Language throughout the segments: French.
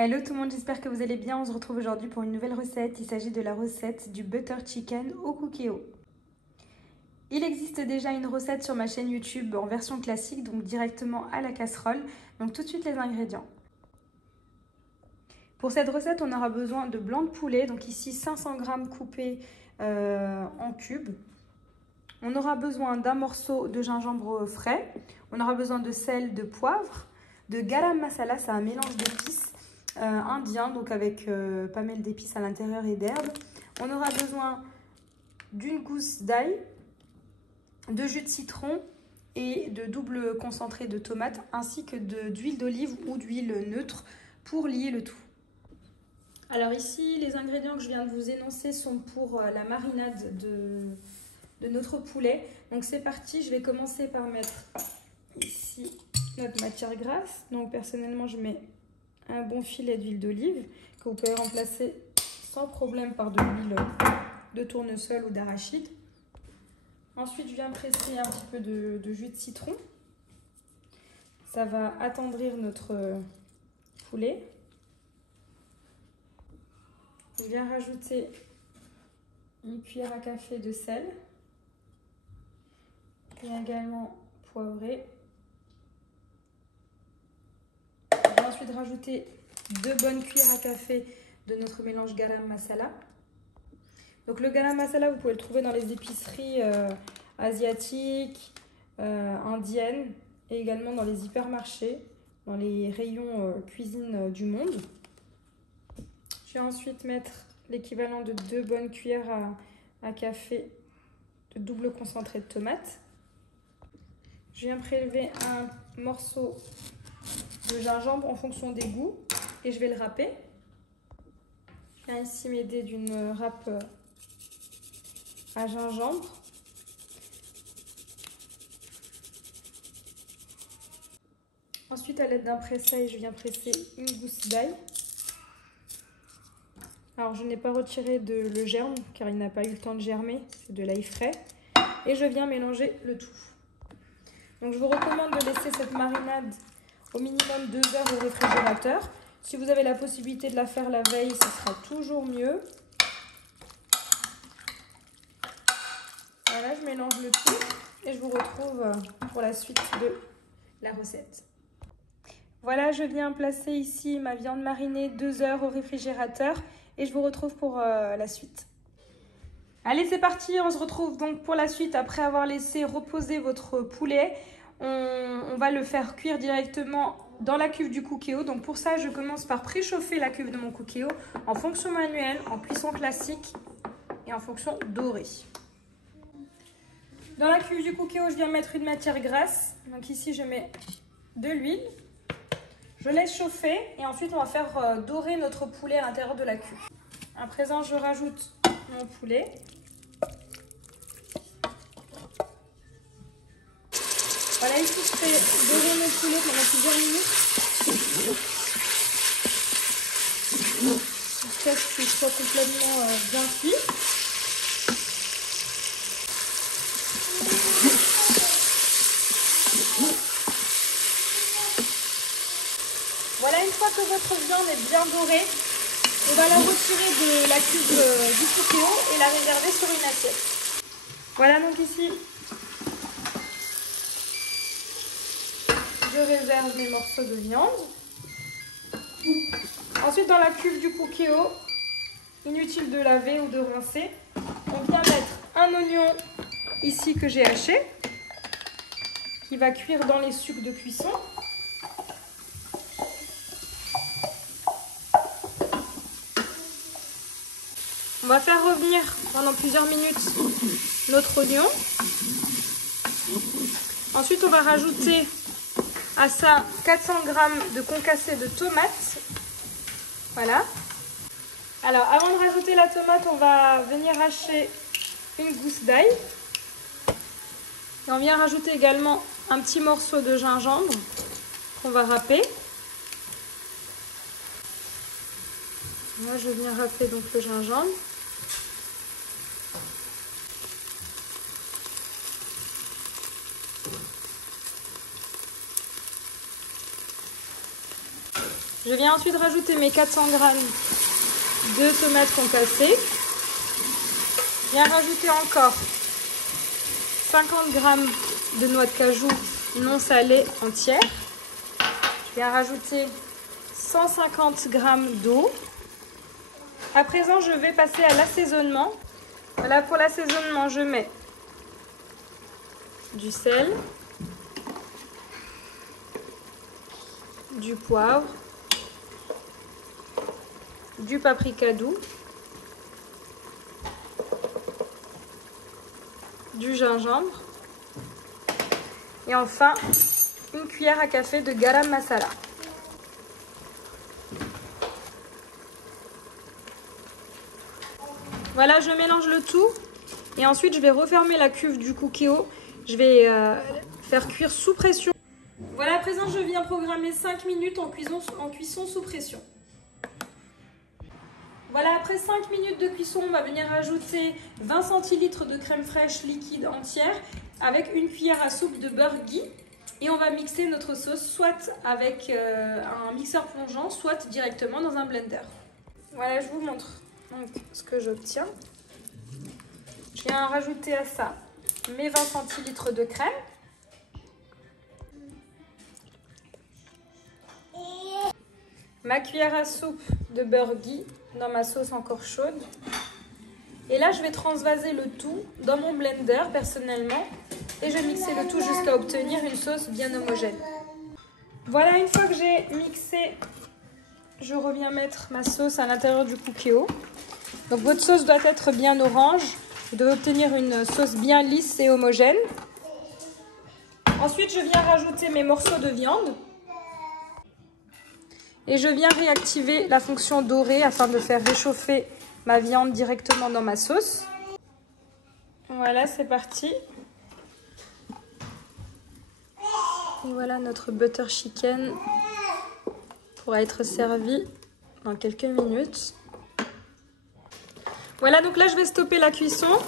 Hello tout le monde, j'espère que vous allez bien. On se retrouve aujourd'hui pour une nouvelle recette. Il s'agit de la recette du butter chicken au cookéo. Il existe déjà une recette sur ma chaîne YouTube en version classique, donc directement à la casserole. Donc tout de suite les ingrédients. Pour cette recette, on aura besoin de blanc de poulet, donc ici 500 g coupés en cubes. On aura besoin d'un morceau de gingembre frais. On aura besoin de sel, de poivre, de garam masala, c'est un mélange d'épices indien, donc avec pas mal d'épices à l'intérieur et d'herbes. On aura besoin d'une gousse d'ail, de jus de citron et de double concentré de tomate, ainsi que d'huile d'olive ou d'huile neutre pour lier le tout. Alors ici, les ingrédients que je viens de vous énoncer sont pour la marinade de notre poulet. Donc c'est parti, je vais commencer par mettre ici notre matière grasse. Donc personnellement, je mets un bon filet d'huile d'olive que vous pouvez remplacer sans problème par de l'huile de tournesol ou d'arachide. Ensuite, je viens presser un petit peu de jus de citron. Ça va attendrir notre poulet. Je viens rajouter une cuillère à café de sel et également poivré. Je vais ensuite rajouter 2 bonnes cuillères à café de notre mélange garam masala. Donc le garam masala, vous pouvez le trouver dans les épiceries asiatiques, indiennes et également dans les hypermarchés, dans les rayons cuisine du monde. Je vais ensuite mettre l'équivalent de 2 bonnes cuillères à café de double concentré de tomate. Je viens prélever un morceau de gingembre en fonction des goûts et je vais le râper. Je viens ici m'aider d'une râpe à gingembre. Ensuite, à l'aide d'un presse-ail, je viens presser une gousse d'ail. Alors, je n'ai pas retiré le germe car il n'a pas eu le temps de germer, c'est de l'ail frais. Et je viens mélanger le tout. Donc, je vous recommande de laisser cette marinade au minimum 2 heures au réfrigérateur. Si vous avez la possibilité de la faire la veille, ce sera toujours mieux. Voilà, je mélange le tout et je vous retrouve pour la suite de la recette. Voilà, je viens placer ici ma viande marinée 2 heures au réfrigérateur et je vous retrouve pour la suite. Allez, c'est parti, on se retrouve donc pour la suite après avoir laissé reposer votre poulet. On va le faire cuire directement dans la cuve du cookéo. Donc pour ça, je commence par préchauffer la cuve de mon cookéo en fonction manuelle, en cuisson classique et en fonction dorée. Dans la cuve du cookéo, je viens mettre une matière grasse. Donc ici, je mets de l'huile. Je laisse chauffer et ensuite, on va faire dorer notre poulet à l'intérieur de la cuve. À présent, je rajoute mon poulet. Voilà, ici, je fais dorer mon poulet pendant plusieurs minutes. Jusqu'à ce qu'il soit complètement bien cuit. Voilà, une fois que votre viande est bien dorée, on va la retirer de la cuve du cookéo et la réserver sur une assiette. Voilà, donc ici, je réserve mes morceaux de viande. Ensuite, dans la cuve du cookéo, inutile de laver ou de rincer, on vient mettre un oignon ici que j'ai haché, qui va cuire dans les sucs de cuisson. On va faire revenir pendant plusieurs minutes notre oignon. Ensuite, on va rajouter à ça 400 g de concassé de tomates. Voilà. Alors, avant de rajouter la tomate, on va venir hacher une gousse d'ail. Et on vient rajouter également un petit morceau de gingembre qu'on va râper. Là, je viens râper donc le gingembre. Je viens ensuite rajouter mes 400 g de tomates concassées. Je viens rajouter encore 50 g de noix de cajou non salées entières. Je viens rajouter 150 g d'eau. À présent, je vais passer à l'assaisonnement. Voilà, pour l'assaisonnement, je mets du sel, du poivre, du paprika doux, du gingembre et enfin une cuillère à café de garam masala. Voilà, je mélange le tout et ensuite je vais refermer la cuve du cookéo. Je vais faire cuire sous pression. Voilà, à présent je viens programmer 5 minutes en cuisson sous pression. Voilà, après 5 minutes de cuisson, on va venir ajouter 20 centilitres de crème fraîche liquide entière avec une cuillère à soupe de beurre ghee. Et on va mixer notre sauce soit avec un mixeur plongeant, soit directement dans un blender. Voilà, je vous montre donc ce que j'obtiens. Je viens rajouter à ça mes 20 centilitres de crème. Ma cuillère à soupe de beurre ghee dans ma sauce encore chaude. Et là, je vais transvaser le tout dans mon blender personnellement. Et je vais mixer le tout jusqu'à obtenir une sauce bien homogène. Voilà, une fois que j'ai mixé, je reviens mettre ma sauce à l'intérieur du cookéo. Donc votre sauce doit être bien orange. Vous devez obtenir une sauce bien lisse et homogène. Ensuite, je viens rajouter mes morceaux de viande. Et je viens réactiver la fonction dorée afin de faire réchauffer ma viande directement dans ma sauce. Voilà, c'est parti. Et voilà, notre butter chicken pourra être servi dans quelques minutes. Voilà, donc là je vais stopper la cuisson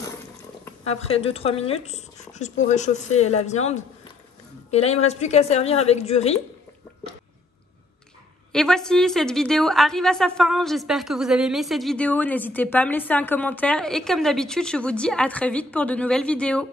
après 2-3 minutes, juste pour réchauffer la viande. Et là il ne me reste plus qu'à servir avec du riz. Et voici, cette vidéo arrive à sa fin. J'espère que vous avez aimé cette vidéo. N'hésitez pas à me laisser un commentaire. Et comme d'habitude, je vous dis à très vite pour de nouvelles vidéos.